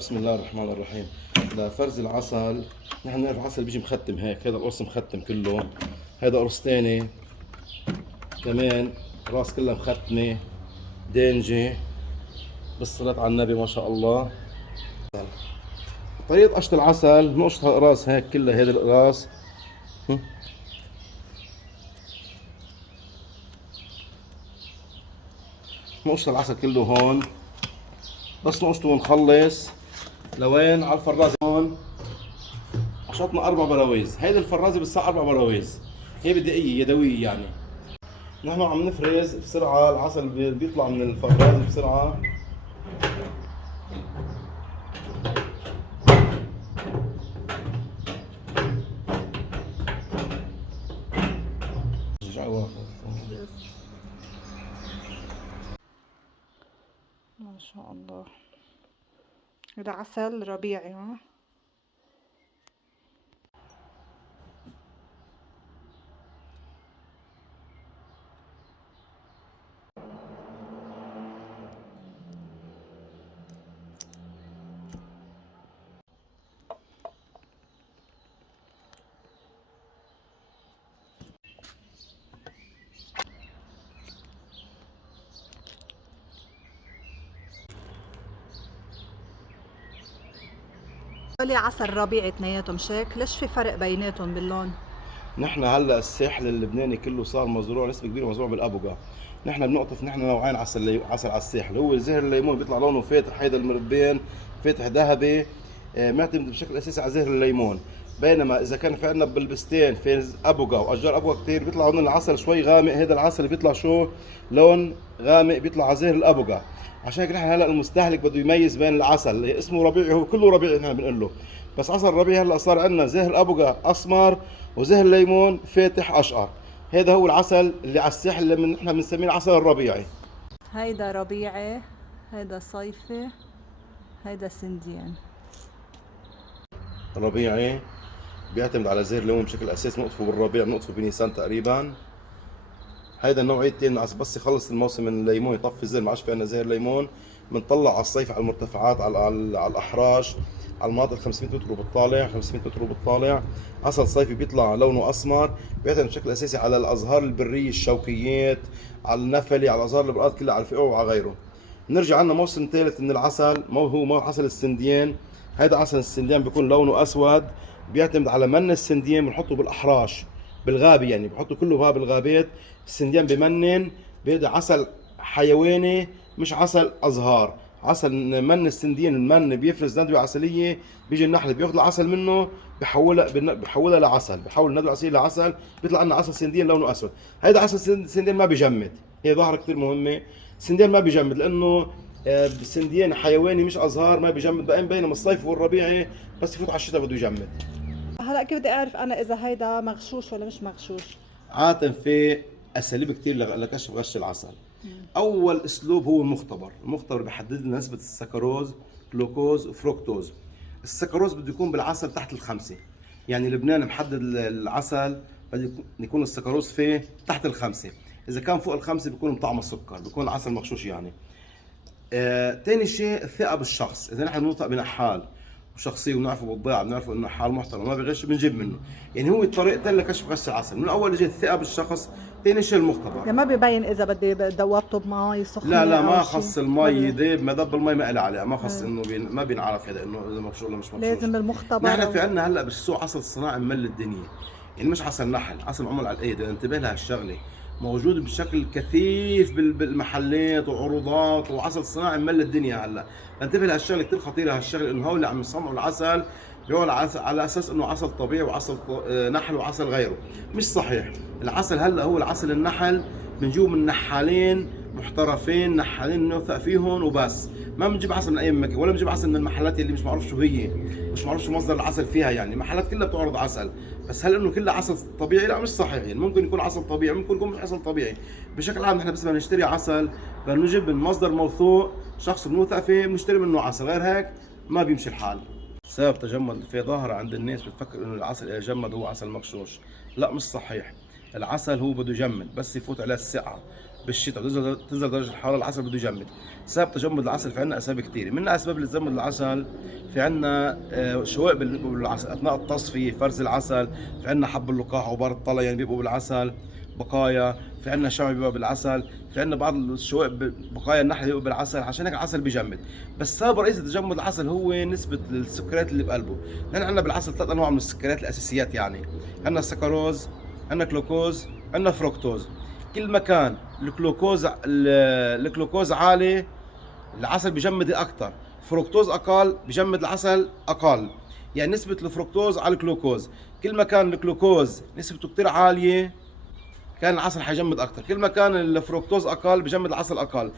بسم الله الرحمن الرحيم. لفرز العسل نحن نعرف العسل بيجي مختم هيك، هذا القرص مختم كله، هذا قرص تاني كمان راس كلها مختمة دينجي بالصلاة على النبي ما شاء الله. طريقة قشط العسل بنقشط الأقراص هيك كلها، هذه الأقراص بنقشط العسل كله هون، بس نقشطه ونخلص لوين على الفرازة. هون قشطنا 4 براويز، هيدي الفرازة بتسع 4 براويز، هي بدقيقية يدوية يعني. نحن عم نفرز بسرعة، العسل بيطلع من الفرازة بسرعة. ما شاء الله، هذا عسل ربيعي. قولي عسل ربيعي اثنيناتهم شيك، ليش في فرق بيناتهم باللون؟ نحن هلا الساحل اللبناني كله صار مزروع، نسبة كبيرة مزروع بالابوقا. نحن بنقطف نوعين عسل، عسل على الساحل، هو زهر الليمون بيطلع لونه فاتح، هيدا المربين فاتح ذهبي، معتمد بشكل اساسي على زهر الليمون. بينما اذا كان في عندنا بالبستان في ابوقا واشجار ابوقا كثير بيطلع لون العسل شوي غامق، هذا العسل بيطلع شو لون غامق، بيطلع على زهر الابوقا. عشان هيك نحن هلا المستهلك بده يميز بين العسل، اسمه ربيعي، هو كله ربيعي نحن بنقول له، بس عسل ربيعي هلا صار عندنا زهر ابوقا اسمر وزهر الليمون فاتح اشقر. هذا هو العسل اللي على الساحل اللي نحن بنسميه العسل الربيعي. هيدا ربيعي، هيدا صيفي، هيدا سنديان. الربيعي بيعتمد على زهر الليمون بشكل اساسي، نقطفه بالربيع، بنقطفه بنيسان تقريبا. هيدا النوعية التاني بس يخلص الموسم من الليمون يطفي الزهر، ما عادش في عندنا زهر ليمون، بنطلع على الصيف على المرتفعات، على الاحراش، على المناطق 500 متر وبالطالع، 500 متر وبالطالع. عسل صيفي بيطلع لونه اسمر، بيعتمد بشكل اساسي على الازهار البريه، الشوكيات، على النفلي، على الازهار اللي بالارض كلها، على الفئوع وعلى غيره. نرجع عنا موسم ثالث من العسل، مو عسل السنديان. هذا عسل السنديان بيكون لونه اسود، بيعتمد على من السنديان، بنحطه بالاحراش بالغابه، يعني بحطه كله بها بالغابات. السنديان بمنن، بيبدا عسل حيواني مش عسل ازهار. عسل من السنديان، المن بيفرز ندوه عسليه، بيجي النحل بياخذ العسل منه، بحولها لعسل، بحول الندوه العسليه لعسل، بيطلع لنا عسل سنديان لونه اسود. هيدا عسل سنديان ما بيجمد، هي ظاهره كثير مهمه. السنديان ما بيجمد لانه السنديان حيواني مش ازهار، ما بيجمد، بينما الصيف والربيعي بس يفوت على الشتاء بده يجمد. هلا كيف بدي اعرف انا اذا هيدا مغشوش ولا مش مغشوش؟ عادة في اساليب كثير لكشف غش العسل. اول اسلوب هو المختبر، المختبر بيحدد لنا نسبه السكروز، جلوكوز وفركتوز. السكروز بده يكون بالعسل تحت ال5، يعني لبنان محدد العسل بده يكون السكروز فيه تحت ال5، اذا كان فوق ال5 بيكون طعم السكر، بيكون العسل مغشوش يعني. تاني شيء الثقة بالشخص، إذا نحن بنوثق بنحال وشخصية ونعرفه بالضيعة، بنعرفه إنه نحال محترم ما بغش، بنجيب منه. يعني هو طريقتين لكشف غش العسل، من أول شيء الثقة بالشخص، ثاني شيء المختبر. يعني ما ببين اذا بدي دوبته بمي سخنه لا لا، ما او شيء؟ خص المي يذيب، ما دب المي ما قال عليه، ما خص انه ما بينعرف هذا انه اذا مغشوش ولا مش مغشوش. لازم المختبر نحن في عندنا هلا بالسوق عسل صناعي ممل الدنيا، يعني مش عسل نحل، عسل معمول على الايد، انتبه لها الشغله، موجود بشكل كثيف بالمحلات وعروضات، وعسل صناعي ممل الدنيا هلا. انتبه لهالشغله كثير خطيره، هالشغله انه هول اللي عم يصنعوا العسل بيقولوا على اساس انه عسل طبيعي وعسل نحل وعسل غيره، مش صحيح. العسل هلا هو العسل النحل بنجيبه من نحالين محترفين، نحالين نوثق فيهم وبس، ما بنجيب عسل من اي مكان، ولا بنجيب عسل من المحلات اللي مش معروف شو هي، مش معروف شو مصدر العسل فيها، يعني المحلات كلها بتعرض عسل، بس هل انه كله عسل طبيعي؟ لا مش صحيح، يعني ممكن يكون عسل طبيعي، ممكن يكون مش عسل طبيعي. بشكل عام نحن بس بدنا نشتري عسل بنجيب من مصدر موثوق، شخص بنوثق فيه، بنشتري منه عسل، غير هيك ما بيمشي الحال. سبب تجمد في ظاهرة عند الناس بتفكر انه العسل اذا جمد هو عسل مغشوش، لا مش صحيح. العسل هو بده يجمد، بس يفوت عليه السقعة بالشتاء تنزل درجه الحراره العسل بده يجمد. سبب تجمد العسل في عندنا اسباب كثيره، منها اسباب اللي تجمد العسل في عندنا شوائب بالعسل اثناء التصفيه، فرز العسل، في عندنا حب اللقاح وبار الطليان بيبقوا بالعسل بقايا، في عندنا شمع بيبقى بالعسل، في عندنا بعض الشوائب بقايا النحل بيبقوا بالعسل، عشان هيك العسل بيجمد. بس السبب الرئيسي لتجمد العسل هو نسبه السكريات اللي بقلبه. نحن عندنا بالعسل ثلاث انواع من السكريات الاساسيات، يعني عندنا السكروز، عندنا جلوكوز، عندنا فركتوز. كل ما كان الجلوكوز عالي العسل بيجمد اكثر، فركتوز اقل بيجمد العسل اقل. يعني نسبة الفركتوز على الجلوكوز، كل ما كان الجلوكوز نسبته كتير عالية كان العسل حيجمد اكثر، كل ما كان الفركتوز اقل بجمد العسل اقل.